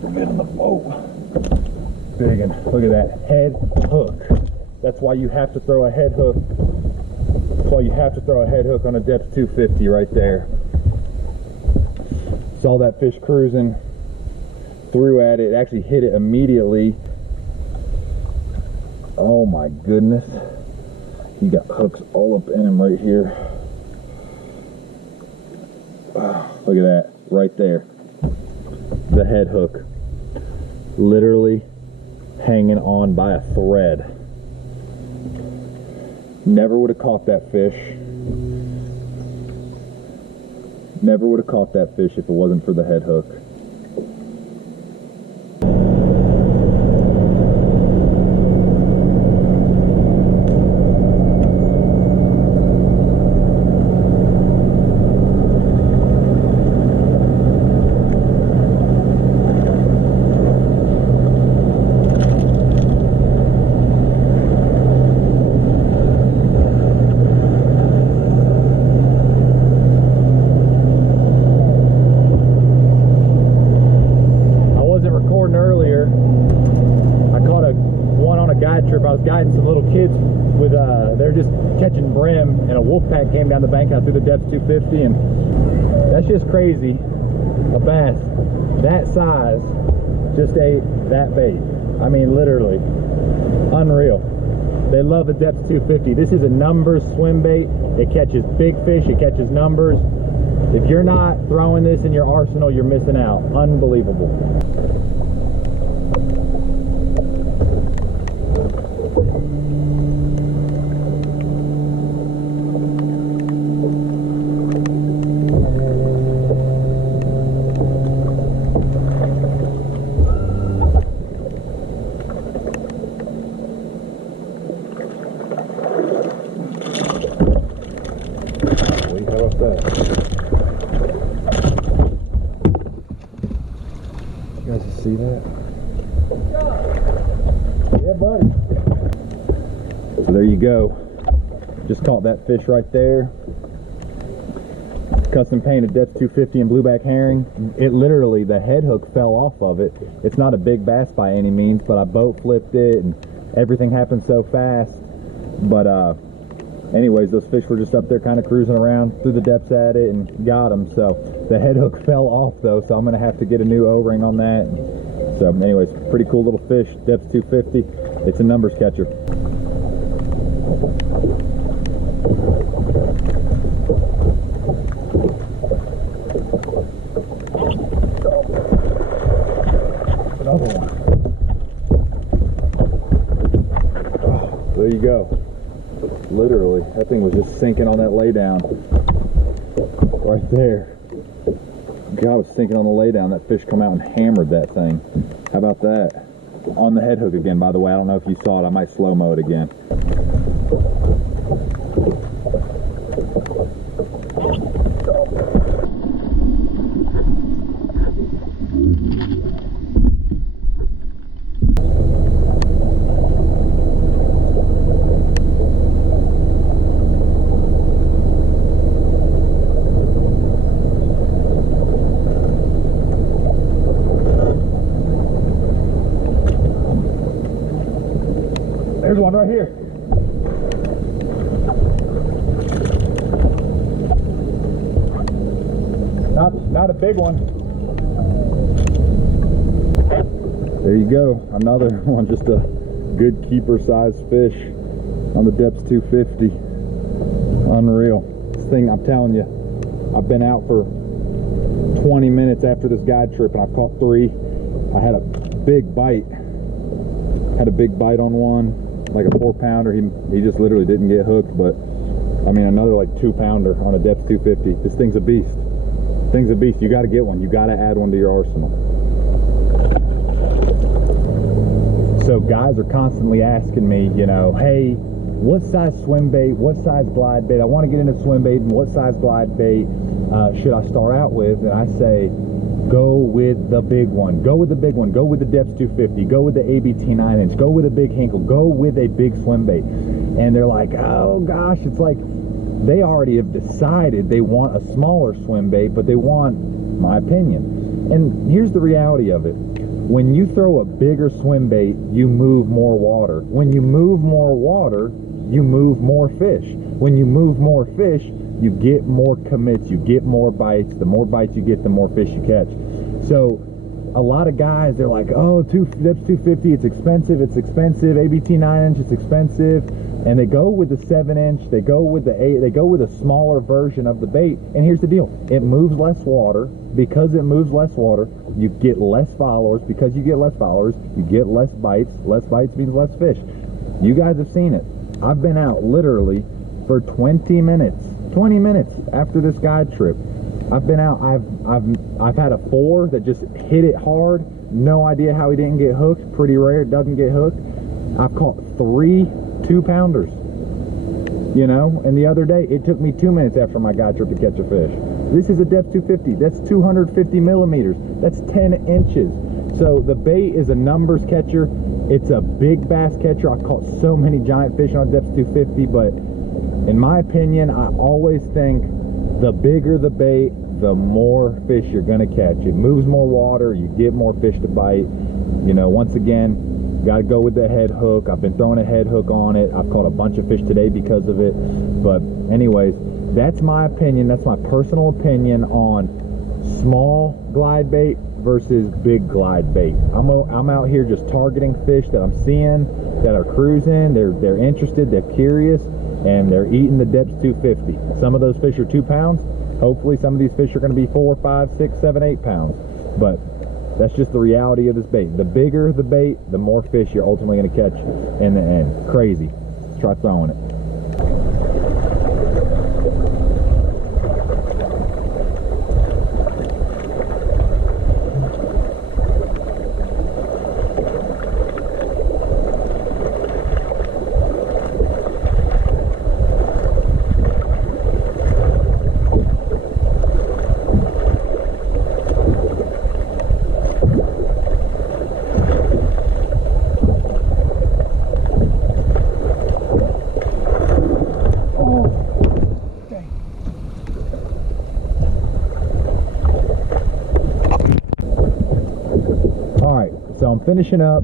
We're getting the boat. Big one. Look at that head hook. That's why you have to throw a head hook. That's why you have to throw a head hook on a Deps 250 right there. Saw that fish cruising, threw at it, actually hit it immediately. Oh my goodness. He got hooks all up in him right here. Look at that, right there. The head hook. Literally hanging on by a thread. Never would have caught that fish. Never would have caught that fish if it wasn't for the head hook. I was guiding some little kids with they're just catching brim, and a wolf pack came down the bank out through the Deps 250, and that's just crazy. A bass that size just ate that bait. I mean, literally unreal. They love the Deps 250. This is a numbers swim bait. It catches big fish, it catches numbers. If you're not throwing this in your arsenal, you're missing out. Unbelievable. See that? Yeah, buddy. So there you go. Just caught that fish right there. Custom painted Deps 250 and blueback herring. It literally, the head hook fell off of it. It's not a big bass by any means, but I boat flipped it and everything happened so fast. But anyways, those fish were just up there kind of cruising around, threw the Deps at it and got them. So the head hook fell off though, so I'm gonna have to get a new O-ring on that. So anyways, pretty cool little fish, Deps 250. It's a numbers catcher. Another one. Oh, there you go. Literally, that thing was just sinking on that lay down. Right there. God, I was sinking on the lay down. That fish come out and hammered that thing. How about that? On the head hook again, by the way. I don't know if you saw it. I might slow-mo it again. There's one right here. Not a big one. There you go. Another one, just a good keeper size fish on the Deps 250. Unreal. This thing, I'm telling you, I've been out for 20 minutes after this guide trip and I've caught 3. I had a big bite. Had a big bite on one. Like a 4-pounder. He just literally didn't get hooked, but I mean another like 2-pounder on a Deps 250. This thing's a beast. Thing's a beast. You got to get one. You got to add one to your arsenal. So guys are constantly asking me, you know, hey, what size swim bait, what size glide bait? I want to get into swim bait, and what size glide bait should I start out with? And I say, go with the big one. Go with the big one. Go with the Deps 250. Go with the ABT 9-inch. Go with a big Hinkle. Go with a big swim bait. And they're like, oh gosh, it's like they already have decided they want a smaller swim bait, but they want my opinion. And here's the reality of it. When you throw a bigger swim bait, you move more water. When you move more water, you move more fish. When you move more fish, you get more commits, you get more bites. The more bites you get, the more fish you catch. So a lot of guys, they're like, oh, Deps 250, it's expensive, ABT 9-inch, it's expensive. And they go with the 7-inch, they go with the 8, they go with a smaller version of the bait. And here's the deal, it moves less water. Because it moves less water, you get less followers. Because you get less followers, you get less bites. Less bites means less fish. You guys have seen it. I've been out literally for 20 minutes after this guide trip. I've been out, I've had a 4 that just hit it hard. No idea how he didn't get hooked. Pretty rare, it doesn't get hooked. I've caught 3 2-pounders, you know, and the other day it took me 2 minutes after my guide trip to catch a fish. This is a Deps 250. That's 250 millimeters. That's 10 inches. So the bait is a numbers catcher. It's a big bass catcher. I caught so many giant fish on Deps 250, but in my opinion, I always think the bigger the bait, the more fish you're gonna catch. It moves more water, you get more fish to bite. You know, once again, gotta go with the head hook. I've been throwing a head hook on it. I've caught a bunch of fish today because of it. But anyways, that's my opinion. That's my personal opinion on small glide bait versus big glide bait. I'm out here just targeting fish that I'm seeing that are cruising. They're interested, they're curious, and they're eating the Deps 250. Some of those fish are 2 pounds. Hopefully some of these fish are going to be 4, 5, 6, 7, 8 pounds. But that's just the reality of this bait. The bigger the bait, the more fish you're ultimately going to catch in the end. Crazy. Let's try throwing it. So I'm finishing up.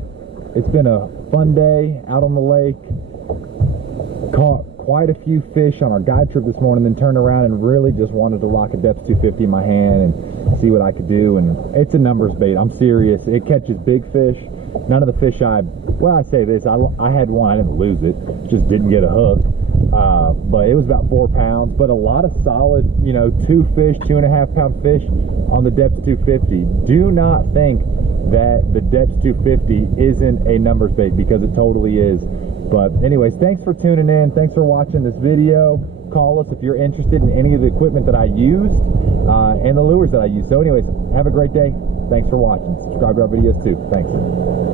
It's been a fun day out on the lake. Caught quite a few fish on our guide trip this morning, then turned around and really just wanted to lock a Deps 250 in my hand and see what I could do. And it's a numbers bait. I'm serious. It catches big fish. None of the fish I say this, I had one, I didn't lose it, just didn't get a hook. But it was about 4 pounds, but a lot of solid, you know, 2 fish, 2.5 pound fish on the Deps 250. Do not think that the Deps 250 isn't a numbers bait, because it totally is. But anyways, thanks for tuning in. Thanks for watching this video. Call us if you're interested in any of the equipment that I used and the lures that I used. So anyways, have a great day. Thanks for watching. Subscribe to our videos too. Thanks.